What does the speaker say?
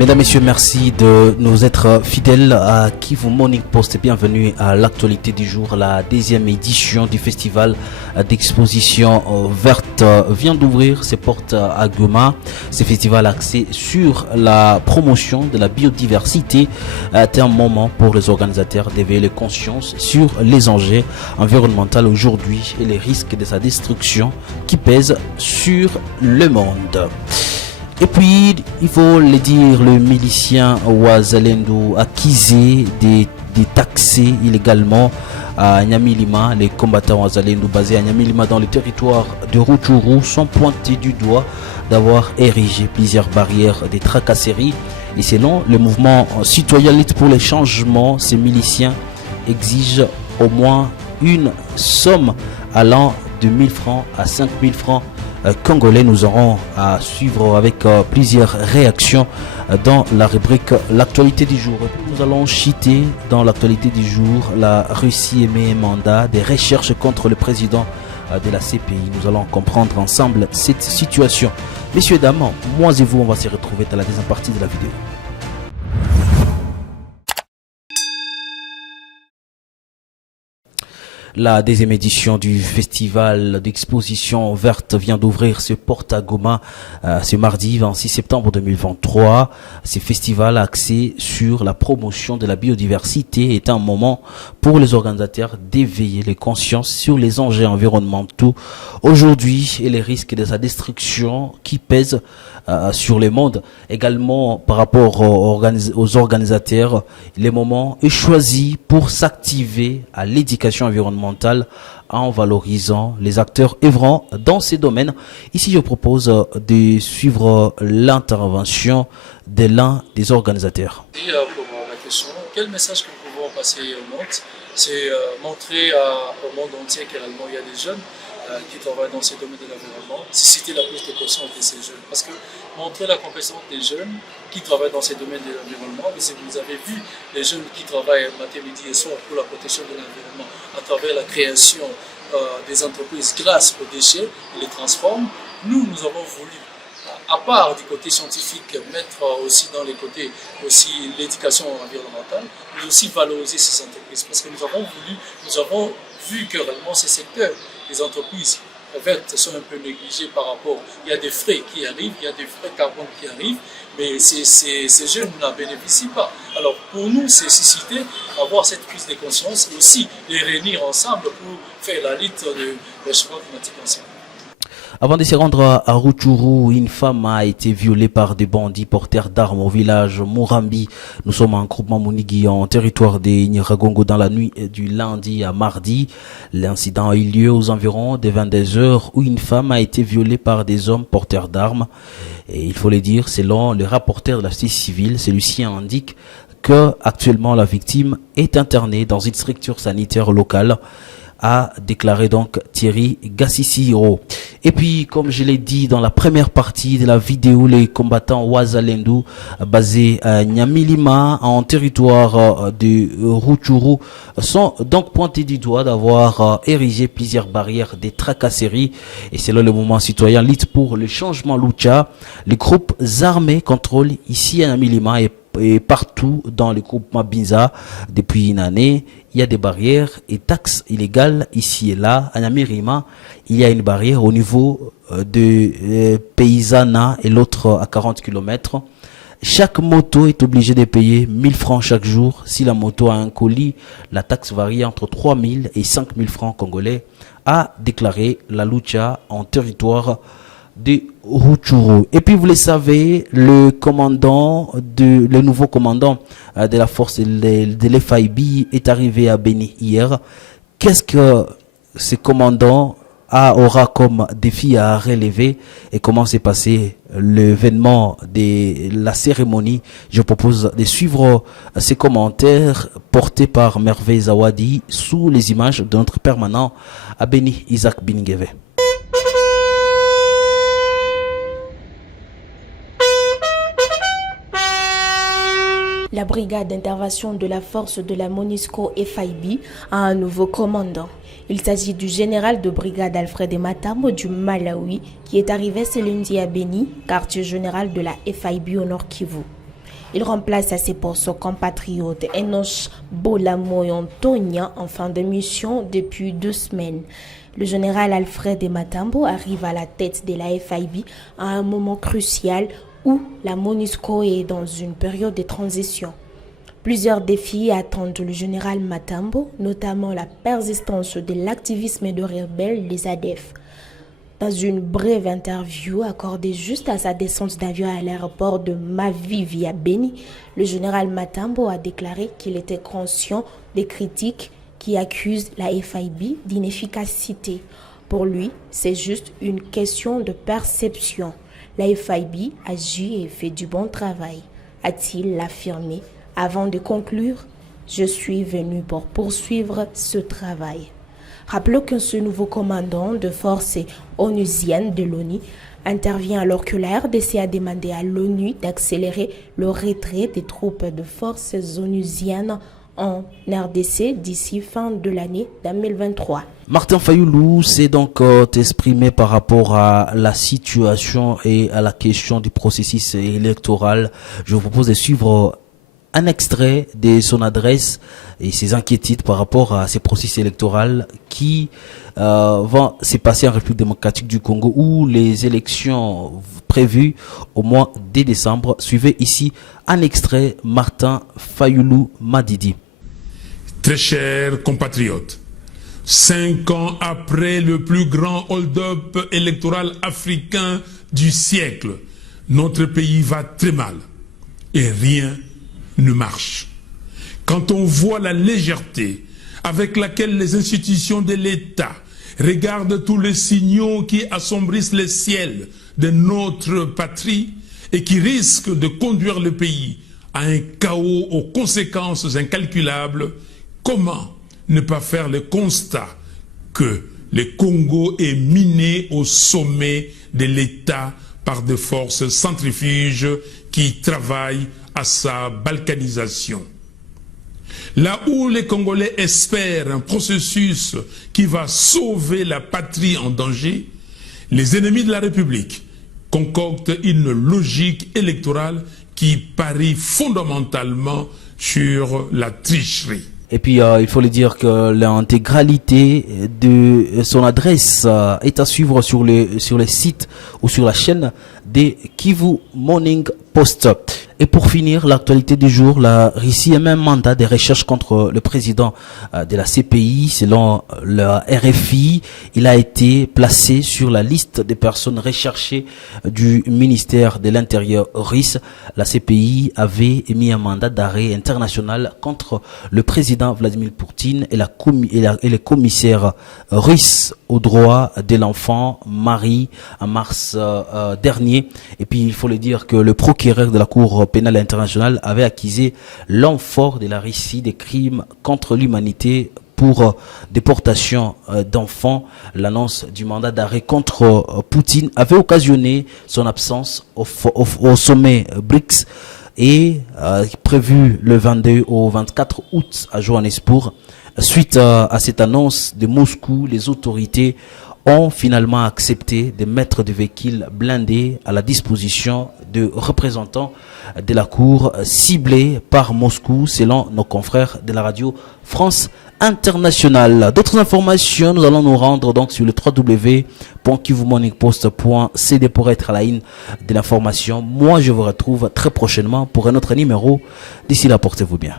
Mesdames, Messieurs, merci de nous être fidèles à Kivu Morning Post et bienvenue à l'actualité du jour. La 10e édition du festival d'exposition verte vient d'ouvrir ses portes à Goma. Ce festival axé sur la promotion de la biodiversité est un moment pour les organisateurs d'éveiller les consciences sur les enjeux environnementaux aujourd'hui et les risques de sa destruction qui pèsent sur le monde. Et puis, il faut le dire, le milicien Wazalendo accusé de taxer illégalement à Nyamilima. Les combattants Wazalendo basés à Nyamilima dans le territoire de Rutshuru sont pointés du doigt d'avoir érigé plusieurs barrières des tracasseries. Et selon le mouvement citoyen Lutte pour les changements, ces miliciens exigent au moins une somme allant de 1000 francs à 5000 francs congolais. Nous aurons à suivre avec plusieurs réactions dans la rubrique l'actualité du jour. Nous allons citer dans l'actualité du jour la Russie émet un mandat des recherches contre le président de la CPI. Nous allons comprendre ensemble cette situation. Messieurs, dames, moi et vous, on va se retrouver dans la deuxième partie de la vidéo. La deuxième édition du festival d'exposition verte vient d'ouvrir ses portes à Goma ce mardi 26 septembre 2023. Ce festival axé sur la promotion de la biodiversité est un moment pour les organisateurs d'éveiller les consciences sur les enjeux environnementaux aujourd'hui et les risques de sa destruction qui pèsent sur le monde. Également par rapport aux organisateurs, les moments est choisi pour s'activer à l'éducation environnementale en valorisant les acteurs œuvrant dans ces domaines. Ici, je propose de suivre l'intervention de l'un des organisateurs. Et pour la question, quel message que nous pouvons passer au monde? C'est montrer au monde entier qu'également il y a des jeunes qui travaillent dans ces domaines de l'environnement, susciter la prise de conscience de ces jeunes. Parce que montrer la compétence des jeunes qui travaillent dans ces domaines de l'environnement, mais si vous avez vu les jeunes qui travaillent matin, midi et soir pour la protection de l'environnement à travers la création des entreprises grâce aux déchets, ils les transforment. Nous avons voulu, à part du côté scientifique, mettre aussi dans les côtés aussi l'éducation environnementale, mais aussi valoriser ces entreprises. Parce que nous avons vu que réellement ces secteurs, les entreprises vertes sont un peu négligées par rapport. Il y a des frais qui arrivent, il y a des frais carbone qui arrivent, mais ces jeunes n'en bénéficient pas. Alors pour nous, c'est susciter, avoir cette prise de conscience et aussi les réunir ensemble pour faire la lutte du réchauffement climatique ensemble. Avant de se rendre à Rutshuru, une femme a été violée par des bandits porteurs d'armes au village Murambi. Nous sommes en groupement Munigi en territoire de Nyiragongo dans la nuit du lundi à mardi. L'incident a eu lieu aux environs de 22h où une femme a été violée par des hommes porteurs d'armes. Et il faut le dire, selon le rapporteur de la justice civile, celui-ci indique que actuellement la victime est internée dans une structure sanitaire locale, a déclaré donc Thierry Gassisiro. Et puis, comme je l'ai dit dans la première partie de la vidéo, les combattants Wazalendo basés à Nyamilima en territoire de Rutshuru sont donc pointés du doigt d'avoir érigé plusieurs barrières des tracasseries. Et selon le mouvement citoyen Lutte pour le changement Lucha, les groupes armés contrôlent ici à Nyamilima et partout dans le groupe Mabinza depuis une année. Il y a des barrières et taxes illégales ici et là. À Nyamilima, il y a une barrière au niveau de Paysana et l'autre à 40 km. Chaque moto est obligée de payer 1000 francs chaque jour. Si la moto a un colis, la taxe varie entre 3000 et 5000 francs congolais, a déclaré la Lucha en territoire de Rutshuru. Et puis vous le savez, le nouveau commandant de la force de l'FIB est arrivé à Beni hier. Qu'est-ce que ce commandant aura comme défi à relever et comment s'est passé l'événement de la cérémonie? Je propose de suivre ces commentaires portés par Merveille Zawadi sous les images de notre permanent à Beni, Isaac Bingeve. La brigade d'intervention de la force de la MONUSCO FIB a un nouveau commandant. Il s'agit du général de brigade Alfred Matamo du Malawi qui est arrivé ce lundi à Beni, quartier général de la FIB au Nord Kivu. Il remplace à ses postes son compatriote Enoch Bolamoyon-Tonia en fin de mission depuis 2 semaines. Le général Alfred Matambo arrive à la tête de la FIB à un moment crucial où la MONUSCO est dans une période de transition. Plusieurs défis attendent le général Matambo, notamment la persistance de l'activisme de rebelles, les ADF. Dans une brève interview accordée juste à sa descente d'avion à l'aéroport de Mavivi à Beni, le général Matambo a déclaré qu'il était conscient des critiques qui accusent la FIB d'inefficacité. Pour lui, c'est juste une question de perception. La FIB agit et fait du bon travail, a-t-il affirmé. Avant de conclure, je suis venu pour poursuivre ce travail. Rappelons que ce nouveau commandant de forces onusiennes de l'ONU intervient alors que la RDC a demandé à l'ONU d'accélérer le retrait des troupes de forces onusiennes en RDC d'ici fin de l'année 2023. Martin Fayoulou s'est donc exprimé par rapport à la situation et à la question du processus électoral. Je vous propose de suivre un extrait de son adresse et ses inquiétudes par rapport à ces processus électoraux qui vont se passer en République démocratique du Congo où les élections prévues au mois de décembre. Suivez ici un extrait. Martin Fayoulou Madidi. Très chers compatriotes, 5 ans après le plus grand hold-up électoral africain du siècle, notre pays va très mal et rien ne marche. Quand on voit la légèreté avec laquelle les institutions de l'État regardent tous les signaux qui assombrissent le ciel de notre patrie et qui risquent de conduire le pays à un chaos aux conséquences incalculables, comment ne pas faire le constat que le Congo est miné au sommet de l'État par des forces centrifuges qui travaillent à sa balkanisation. Là où les Congolais espèrent un processus qui va sauver la patrie en danger, les ennemis de la République concoctent une logique électorale qui parie fondamentalement sur la tricherie. Et puis, il faut le dire que l'intégralité de son adresse est à suivre sur les sites ou sur la chaîne des Kivu Morning Post. Et pour finir, l'actualité du jour, la Russie émet un mandat de recherche contre le président de la CPI. Selon le RFI, il a été placé sur la liste des personnes recherchées du ministère de l'Intérieur russe. La CPI avait émis un mandat d'arrêt international contre le président Vladimir Poutine et le commissaire russe aux droits de l'enfant, Marie, en mars dernier. Et puis, il faut le dire que le procureur de la Cour pénale internationale avait accusé l'homme fort de la Russie des crimes contre l'humanité pour déportation d'enfants. L'annonce du mandat d'arrêt contre Poutine avait occasionné son absence au sommet BRICS et prévu le 22 au 24 août à Johannesburg. Suite à cette annonce de Moscou, les autorités ont finalement accepté de mettre des véhicules blindés à la disposition de représentants de la Cour ciblés par Moscou, selon nos confrères de la radio France Internationale. D'autres informations, nous allons nous rendre donc sur le www.kivumorningpost.cd pour être à la une de l'information. Moi, je vous retrouve très prochainement pour un autre numéro. D'ici là, portez-vous bien.